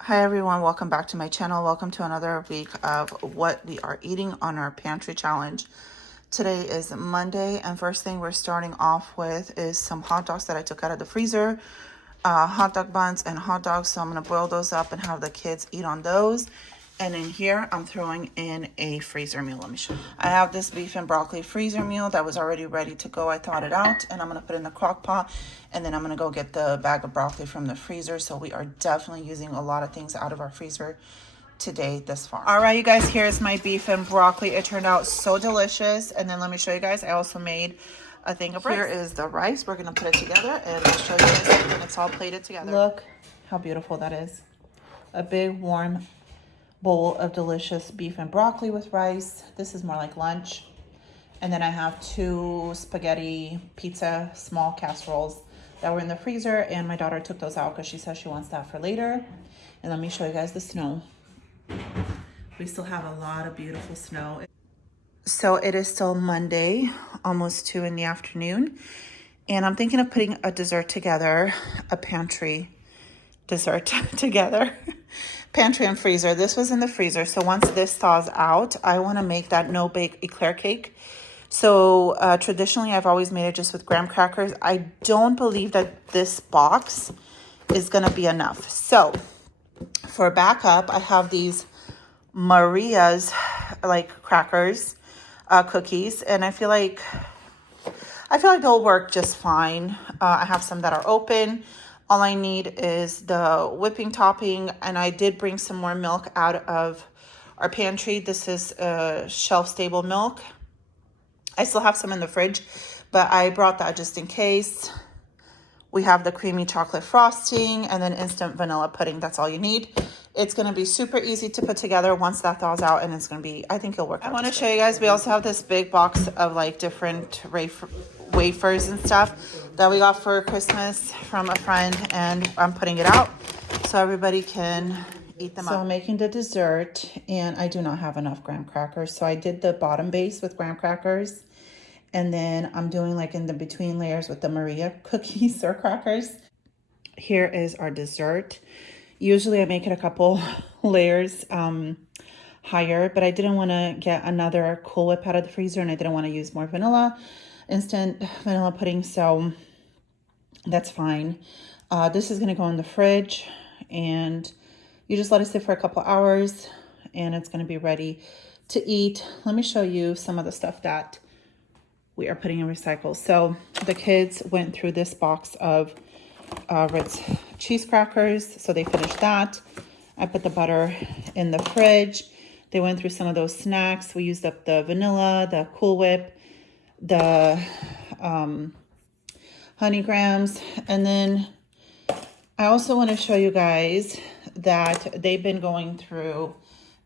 Hi everyone, welcome back to my channel. Welcome to another week of what we are eating on our pantry challenge. Today is Monday, and first thing we're starting off with is some hot dogs that I took out of the freezer. Hot dog buns and hot dogs, so I'm going to boil those up and have the kids eat on those. And in here, I'm throwing in a freezer meal. Let me show you. I have this beef and broccoli freezer meal that was already ready to go. I thawed it out, and I'm going to put it in the crock pot. And then I'm going to go get the bag of broccoli from the freezer. So we are definitely using a lot of things out of our freezer today thus far. All right, you guys, here's my beef and broccoli. It turned out so delicious. And then let me show you guys, I also made a thing of rice. Here is the rice. We're going to put it together, and I'll show you guys when it's all plated together. Look how beautiful that is. A big, warm bowl of delicious beef and broccoli with rice. This is more like lunch. And then I have 2 spaghetti pizza small casseroles that were in the freezer, and my daughter took those out because she says she wants that for later. And let me show you guys the snow. We still have a lot of beautiful snow. So it is still Monday, almost 2 in the afternoon, and I'm thinking of putting a dessert together, a pantry dessert together. Pantry and freezer. This was in the freezer, so once this thaws out, I want to make that no-bake eclair cake. So traditionally, I've always made it just with graham crackers. I don't believe that this box is going to be enough. So for backup, I have these Maria's like crackers, cookies, and I feel like they'll work just fine. I have some that are open. All I need is the whipping topping, and I did bring some more milk out of our pantry. This is shelf-stable milk. I still have some in the fridge, but I brought that just in case. We have the creamy chocolate frosting and then instant vanilla pudding. That's all you need. It's going to be super easy to put together once that thaws out, and it's going to be, I think it'll work out. I want to show you guys, we also have this big box of like different wafers and stuff that we got for Christmas from a friend, and I'm putting it out so everybody can eat them up. So I'm making the dessert, and I do not have enough graham crackers. So I did the bottom base with graham crackers, and then I'm doing like in the between layers with the Maria cookies or crackers. Here is our dessert. Usually I make it a couple layers higher, but I didn't want to get another Cool Whip out of the freezer, and I didn't want to use more instant vanilla pudding, so that's fine. This is going to go in the fridge, and you just let it sit for a couple hours, and it's going to be ready to eat. Let me show you some of the stuff that we are putting in recycle. So the kids went through this box of Ritz cheese crackers, so they finished that. I put the butter in the fridge. They went through some of those snacks. We used up the vanilla, the Cool Whip, the honey grams, and then I also want to show you guys that they've been going through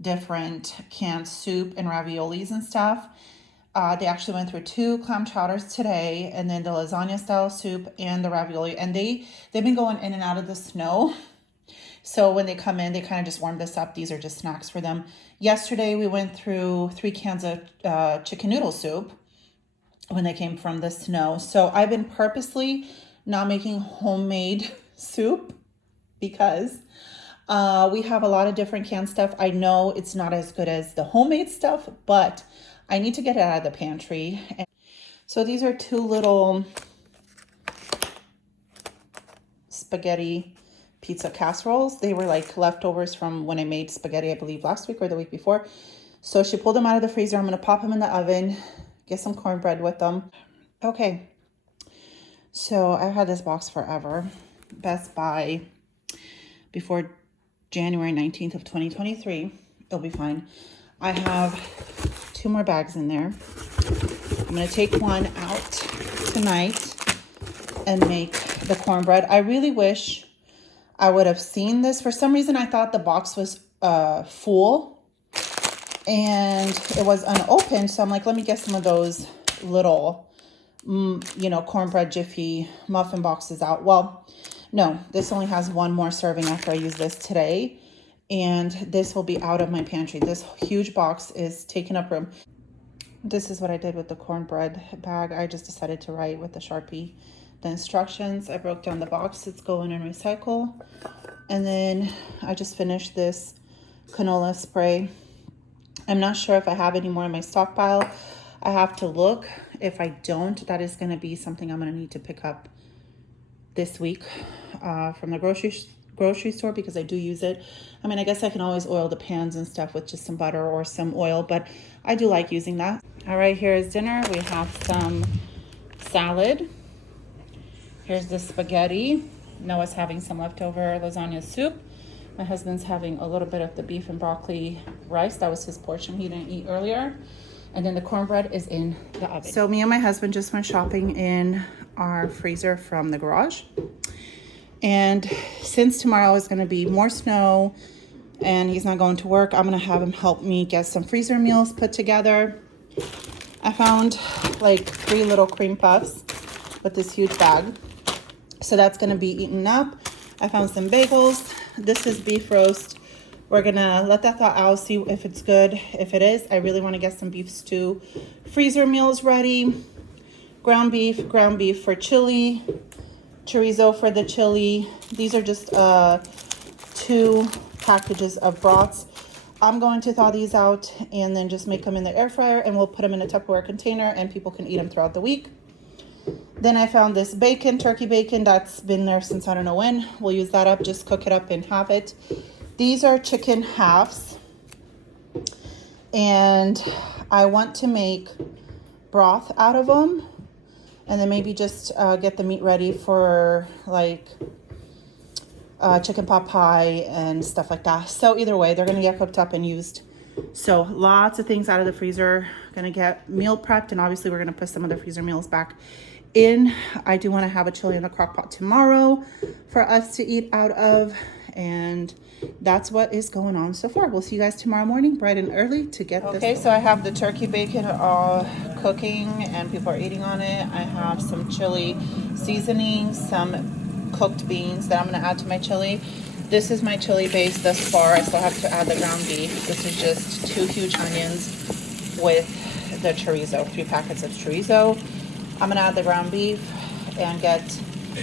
different canned soup and raviolis and stuff. They actually went through 2 clam chowders today, and then the lasagna style soup and the ravioli, and they've been going in and out of the snow. So when they come in, they kind of just warm this up. These are just snacks for them. Yesterday, we went through 3 cans of chicken noodle soup when they came from the snow. So I've been purposely not making homemade soup because we have a lot of different canned stuff. I know it's not as good as the homemade stuff, but I need to get it out of the pantry. And so these are 2 little spaghetti pizza casseroles. They were like leftovers from when I made spaghetti, I believe last week or the week before. So she pulled them out of the freezer. I'm going to pop them in the oven, get some cornbread with them. Okay. So I've had this box forever. Best Buy before January 19th of 2023. It'll be fine. I have 2 more bags in there. I'm going to take one out tonight and make the cornbread. I really wish I would have seen this. For some reason, I thought the box was full and it was unopened. So I'm like, let me get some of those little, cornbread Jiffy muffin boxes out. Well, no, this only has 1 more serving after I use this today. And this will be out of my pantry. This huge box is taking up room. This is what I did with the cornbread bag. I just decided to write with the Sharpie the instructions. I broke down the box. It's going in recycle. And then I just finished this canola spray. I'm not sure if I have any more in my stockpile. I have to look. If I don't, that is going to be something I'm going to need to pick up this week from the grocery store, because I do use it. I mean, I guess I can always oil the pans and stuff with just some butter or some oil, but I do like using that. All right, here is dinner. We have some salad. Here's the spaghetti. Noah's having some leftover lasagna soup. My husband's having a little bit of the beef and broccoli rice. That was his portion he didn't eat earlier. And then the cornbread is in the oven. So me and my husband just went shopping in our freezer from the garage. And since tomorrow is going to be more snow and he's not going to work, I'm going to have him help me get some freezer meals put together. I found like 3 little cream puffs with this huge bag. So that's going to be eaten up. I found some bagels. This is beef roast. We're going to let that thaw out, see if it's good. If it is, I really want to get some beef stew. Freezer meals ready. Ground beef for chili. Chorizo for the chili. These are just 2 packages of broths. I'm going to thaw these out and then just make them in the air fryer, and we'll put them in a Tupperware container and people can eat them throughout the week. Then I found this bacon, turkey bacon, that's been there since I don't know when. We'll use that up, just cook it up and have it. These are chicken halves. And I want to make broth out of them. And then maybe just get the meat ready for like chicken pot pie and stuff like that. So either way, they're going to get cooked up and used. So lots of things out of the freezer. Going to get meal prepped, and obviously we're going to put some of the freezer meals back in. I do want to have a chili in the crock pot tomorrow for us to eat out of, and that's what is going on so far. We'll see you guys tomorrow morning bright and early to get this. Okay, so I have the turkey bacon all cooking and people are eating on it. I have some chili seasoning, some cooked beans that I'm going to add to my chili. This is my chili base thus far. I still have to add the ground beef. This is just 2 huge onions with the chorizo, 3 packets of chorizo. I'm going to add the ground beef and get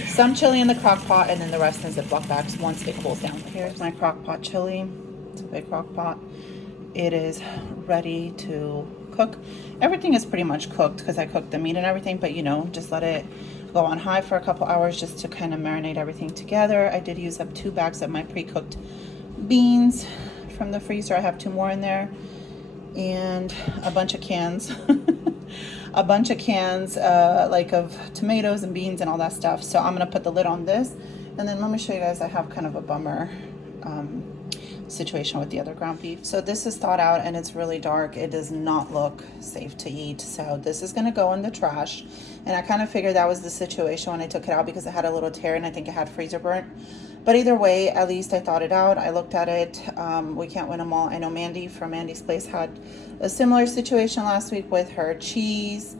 some chili in the crock pot, and then the rest in Ziploc bags once it cools down. Here's my crock pot chili. It's a big crock pot. It is ready to cook. Everything is pretty much cooked because I cooked the meat and everything, but you know, just let it go on high for a couple hours just to kind of marinate everything together. I did use up 2 bags of my pre-cooked beans from the freezer. I have 2 more in there, and a bunch of cans. A bunch of cans like of tomatoes and beans and all that stuff. So I'm gonna put the lid on this, and then let me show you guys. I have kind of a bummer situation with the other ground beef. So this is thawed out and it's really dark. It does not look safe to eat. So this is gonna go in the trash. And I kind of figured that was the situation when I took it out, because it had a little tear and I think it had freezer burnt. But either way, at least I thawed it out. I looked at it. We can't win them all. I know Mandy from Mandy's Place had a similar situation last week with her cheese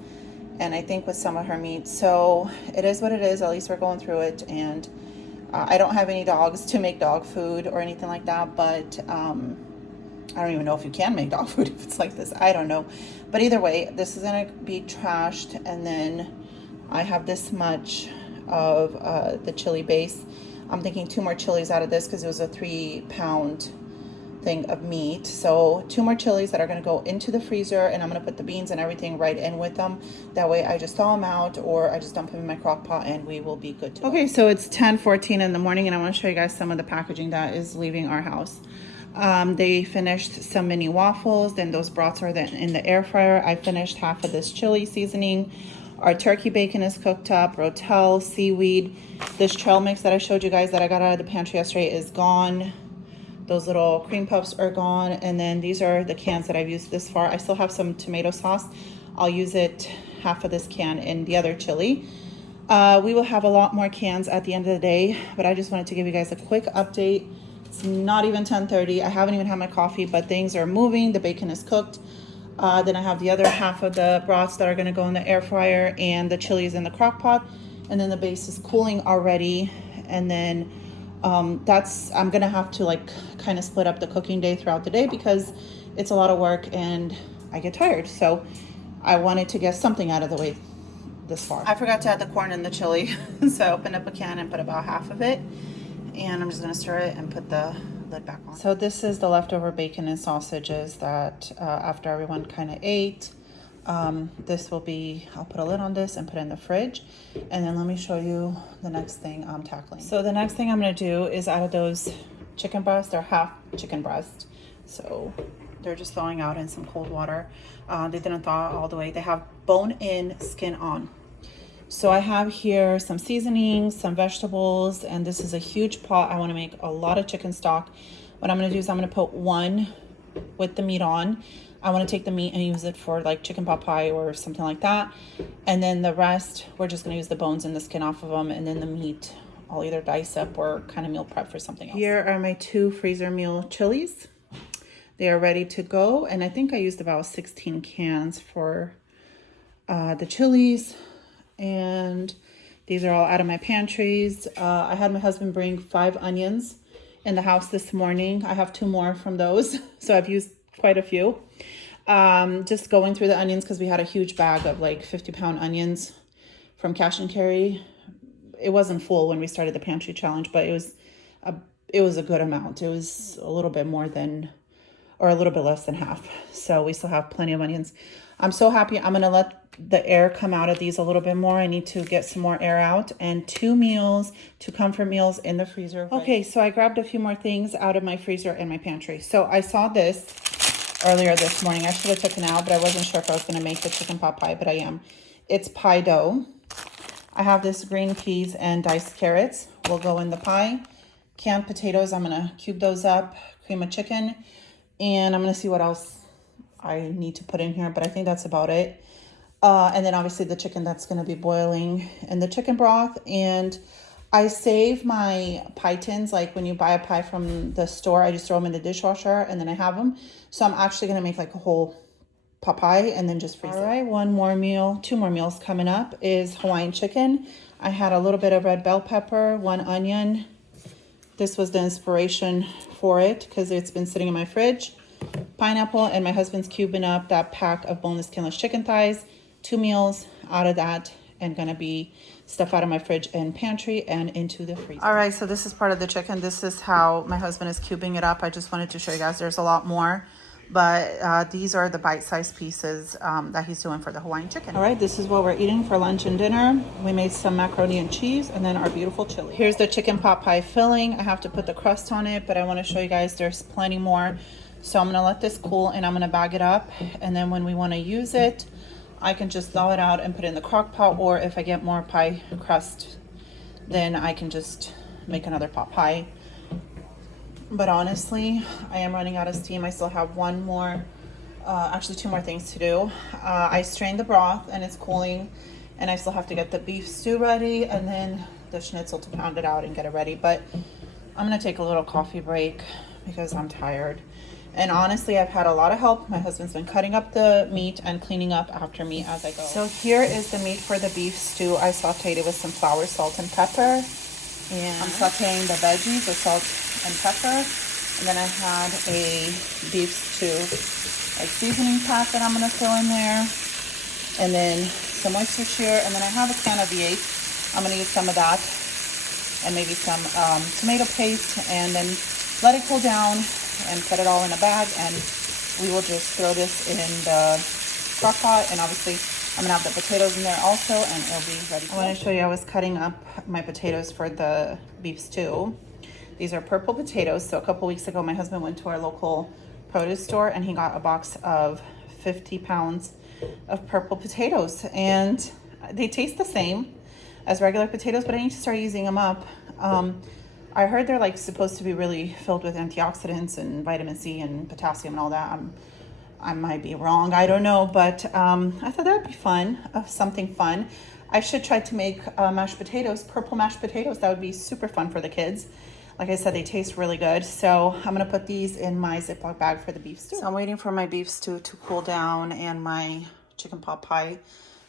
and I think with some of her meat. So it is what it is. At least we're going through it. And I don't have any dogs to make dog food or anything like that, but I don't even know if you can make dog food if it's like this. I don't know. But either way, this is going to be trashed. And then I have this much of the chili base. I'm thinking 2 more chilies out of this because it was a 3-pound thing of meat. So 2 more chilies that are going to go into the freezer, and I'm going to put the beans and everything right in with them. That way I just thaw them out, or I just dump them in my crock pot and we will be good to go. Okay, so it's 10:14 in the morning and I want to show you guys some of the packaging that is leaving our house. They finished some mini waffles, then those broths are in the air fryer. I finished half of this chili seasoning. Our turkey bacon is cooked up, rotel, seaweed. This trail mix that I showed you guys that I got out of the pantry yesterday is gone. Those little cream puffs are gone. And then these are the cans that I've used this far. I still have some tomato sauce. I'll use it, half of this can, in the other chili. We will have a lot more cans at the end of the day, but I just wanted to give you guys a quick update. It's not even 10:30. I haven't even had my coffee, but things are moving. The bacon is cooked. Then I have the other half of the broths that are going to go in the air fryer, and the chili is in the crock pot, and then the base is cooling already. And then I'm going to have to like kind of split up the cooking day throughout the day because it's a lot of work and I get tired. So I wanted to get something out of the way this far. I forgot to add the corn in the chili. So I opened up a can and put about half of it. And I'm just gonna stir it and put the lid back on. So this is the leftover bacon and sausages that after everyone kind of ate. This will be, I'll put a lid on this and put it in the fridge. And then let me show you the next thing I'm tackling. So the next thing I'm gonna do is out of those chicken breasts, they're half chicken breast. So they're just thawing out in some cold water. They didn't thaw all the way. They have bone in, skin on. So I have here some seasonings, some vegetables, and this is a huge pot. I want to make a lot of chicken stock. What I'm going to do is I'm going to put one with the meat on. I want to take the meat and use it for like chicken pot pie or something like that. And then the rest, we're just going to use the bones and the skin off of them. And then the meat, I'll either dice up or kind of meal prep for something else. Here are my 2 freezer meal chilies. They are ready to go. And I think I used about 16 cans for the chilies. And these are all out of my pantries. I had my husband bring 5 onions in the house this morning. I have 2 more from those, so I've used quite a few. Just going through the onions because we had a huge bag of like 50-pound onions from Cash and Carry. It wasn't full when we started the pantry challenge, but it was a good amount. It was a little bit more than, or a little bit less than half. So we still have plenty of onions. I'm so happy. I'm gonna let the air come out of these a little bit more. I need to get some more air out. And 2 comfort meals in the freezer. Okay, so I grabbed a few more things out of my freezer and my pantry. So I saw this earlier this morning. I should have taken it out, but I wasn't sure if I was gonna make the chicken pot pie, but I am. It's pie dough. I have this green peas and diced carrots will go in the pie. Canned potatoes, I'm gonna cube those up, cream of chicken, and I'm gonna see what else I need to put in here, but I think that's about it. And then obviously the chicken that's going to be boiling in the chicken broth. And I save my pie tins. Like when you buy a pie from the store, I just throw them in the dishwasher and then I have them. So I'm actually going to make like a whole pot pie and then just freeze it. All right, 2 more meals coming up is Hawaiian chicken. I had a little bit of red bell pepper, 1 onion. This was the inspiration for it because it's been sitting in my fridge. Pineapple, and my husband's cubing up that pack of boneless, skinless chicken thighs. 2 meals out of that, and gonna be stuff out of my fridge and pantry and into the freezer. All right, so this is part of the chicken. This is how my husband is cubing it up. I just wanted to show you guys there's a lot more, but these are the bite-sized pieces that he's doing for the Hawaiian chicken. All right, this is what we're eating for lunch and dinner. We made some macaroni and cheese and then our beautiful chili. Here's the chicken pot pie filling. I have to put the crust on it, but I want to show you guys there's plenty more. So I'm gonna let this cool and I'm gonna bag it up, and then when we want to use it, I can just thaw it out and put it in the crock pot, or if I get more pie crust, then I can just make another pot pie. But honestly, I am running out of steam. I still have 1 more, actually 2 more things to do. I strained the broth and it's cooling, and I still have to get the beef stew ready and then the schnitzel to pound it out and get it ready. But I'm gonna take a little coffee break because I'm tired. And honestly, I've had a lot of help. My husband's been cutting up the meat and cleaning up after me as I go. So here is the meat for the beef stew. I sauteed it with some flour, salt, and pepper. And I'm sauteing the veggies with salt and pepper. And then I had a beef stew like seasoning pack that I'm gonna throw in there. And then some Worcestershire. And then I have a can of V8. I'm gonna use some of that and maybe some tomato paste, and then let it cool down and set it all in a bag, and we will just throw this in the crock pot. And obviously I'm gonna have the potatoes in there also, and it'll be ready. I want to show you, I was cutting up my potatoes for the beef stew. These are purple potatoes. So a couple weeks ago, my husband went to our local produce store and he got a box of 50 pounds of purple potatoes, and they taste the same as regular potatoes, but I need to start using them up. I heard they're like supposed to be really filled with antioxidants and vitamin C and potassium and all that. I might be wrong, I don't know, but I thought that would be fun, something fun. I should try to make mashed potatoes, purple mashed potatoes. That would be super fun for the kids. Like I said, they taste really good. So I'm gonna put these in my Ziploc bag for the beef stew. So I'm waiting for my beef stew to cool down and my chicken pot pie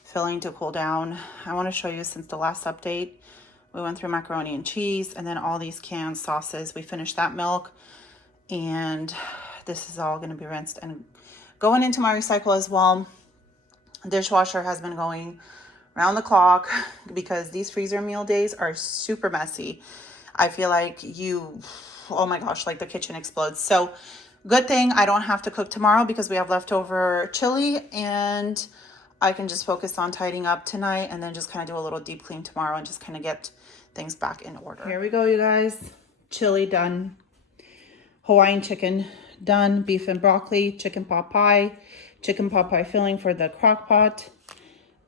filling to cool down. I wanna show you, since the last update, we went through macaroni and cheese and then all these canned sauces. We finished that milk, and this is all gonna be rinsed and going into my recycle as well. Dishwasher has been going round the clock because these freezer meal days are super messy. I feel like oh my gosh, like the kitchen explodes. So good thing I don't have to cook tomorrow because we have leftover chili, and I can just focus on tidying up tonight and then just kind of do a little deep clean tomorrow and just kind of get things back in order. Here we go, you guys. Chili done. Hawaiian chicken done. Beef and broccoli, chicken pot pie filling for the crock pot.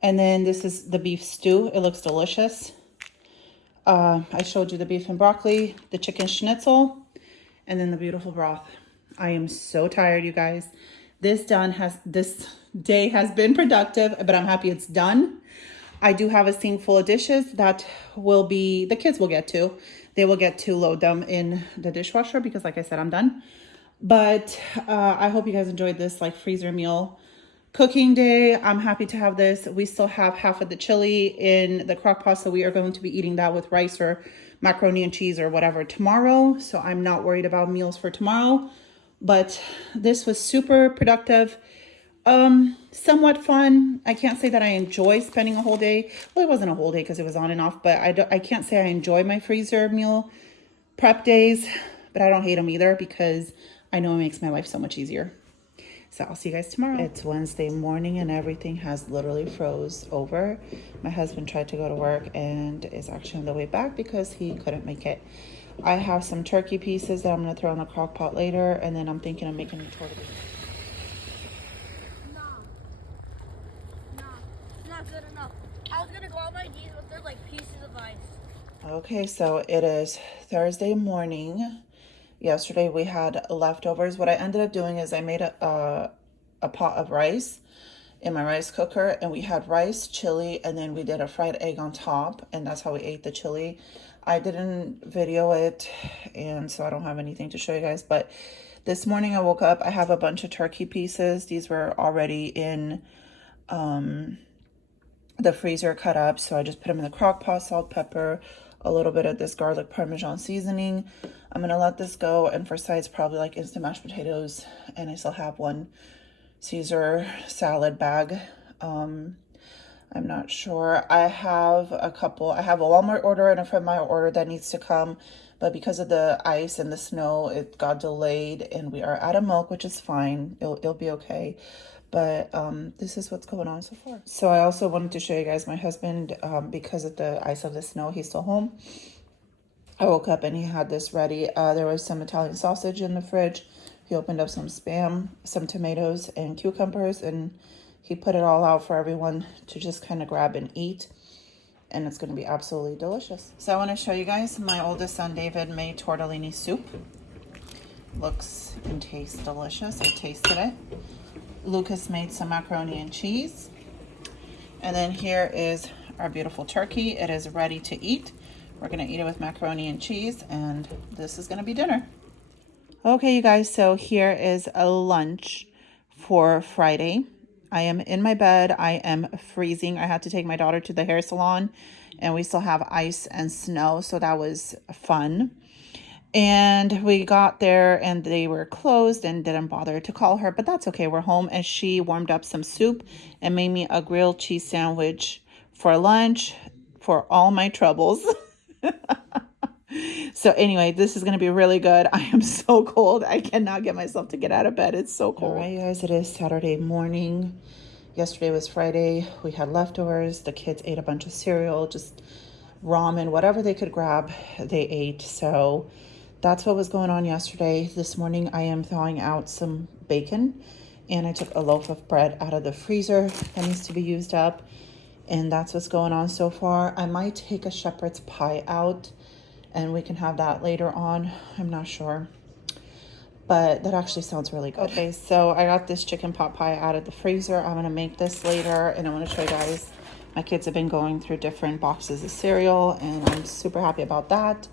And then this is the beef stew. It looks delicious. I showed you the beef and broccoli, the chicken schnitzel, and then the beautiful broth. I am so tired, you guys. This day has been productive, but I'm happy it's done. I do have a sink full of dishes that the kids will get to. They will get to load them in the dishwasher because, like I said, I'm done. But I hope you guys enjoyed this like freezer meal cooking day. I'm happy to have this. We still have half of the chili in the crock pot, so we are going to be eating that with rice or macaroni and cheese or whatever tomorrow. So I'm not worried about meals for tomorrow. But this was super productive. Somewhat fun. I can't say that I enjoy spending a whole day. Well, it wasn't a whole day because it was on and off, but I can't say I enjoy my freezer meal prep days, but I don't hate them either because I know it makes my life so much easier. So I'll see you guys tomorrow. It's Wednesday morning and everything has literally froze over. My husband tried to go to work and is actually on the way back because he couldn't make it. I have some turkey pieces that I'm going to throw in the crock pot later, and then I'm thinking of making a tortilla. Not good enough. I was gonna go on my knees, but they're like pieces of ice. Okay, so it is Thursday morning. Yesterday we had leftovers. What I ended up doing is I made a pot of rice in my rice cooker, and we had rice, chili, and then we did a fried egg on top, and that's how we ate the chili. I didn't video it, and so I don't have anything to show you guys, but this morning I woke up, I have a bunch of turkey pieces. These were already in the freezer cut up, so I just put them in the crock pot, salt, pepper, a little bit of this garlic parmesan seasoning. I'm gonna let this go, and for sides probably like instant mashed potatoes, and I still have one Caesar salad bag. I'm not sure. I have a Walmart order and a Fred Meyer order that needs to come, but because of the ice and the snow, it got delayed, and we are out of milk, which is fine. It'll be okay. But this is what's going on so far. So I also wanted to show you guys my husband, because of the ice of the snow, he's still home. I woke up and he had this ready. There was some Italian sausage in the fridge. He opened up some Spam, some tomatoes and cucumbers, and he put it all out for everyone to just kind of grab and eat. And it's going to be absolutely delicious. So I want to show you guys, my oldest son David made tortellini soup. Looks and tastes delicious. I tasted it. Lucas made some macaroni and cheese. And then here is our beautiful turkey. It is ready to eat. We're going to eat it with macaroni and cheese, and this is going to be dinner. Okay, you guys, so here is a lunch for Friday. I am in my bed. I am freezing. I had to take my daughter to the hair salon, and we still have ice and snow, so that was fun. And we got there and they were closed and didn't bother to call her, but that's okay. We're home, and she warmed up some soup and made me a grilled cheese sandwich for lunch for all my troubles. So anyway, this is going to be really good. I am so cold. I cannot get myself to get out of bed. It's so cold. All right, you guys, it is Saturday morning. Yesterday was Friday. We had leftovers. The kids ate a bunch of cereal, just ramen, whatever they could grab, they ate. So that's what was going on yesterday. This morning, I am thawing out some bacon, and I took a loaf of bread out of the freezer that needs to be used up. And that's what's going on so far. I might take a shepherd's pie out, and we can have that later on. I'm not sure, but that actually sounds really good. Okay, so I got this chicken pot pie out of the freezer. I'm gonna make this later, and I want to show you guys. My kids have been going through different boxes of cereal, and I'm super happy about that.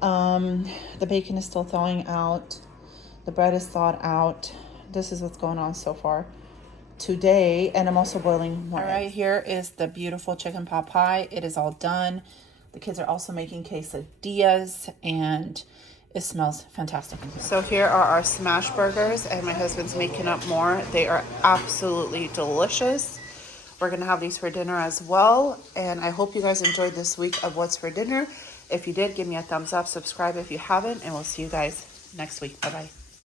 The bacon is still thawing out. The bread is thawed out. This is what's going on so far today, and I'm also boiling more. All right, here is the beautiful chicken pot pie. It is all done. The kids are also making quesadillas, and it smells fantastic. So here are our smash burgers, and my husband's making up more. They are absolutely delicious. We're gonna have these for dinner as well, and I hope you guys enjoyed this week of What's for Dinner. If you did, give me a thumbs up, subscribe if you haven't, and we'll see you guys next week. Bye-bye.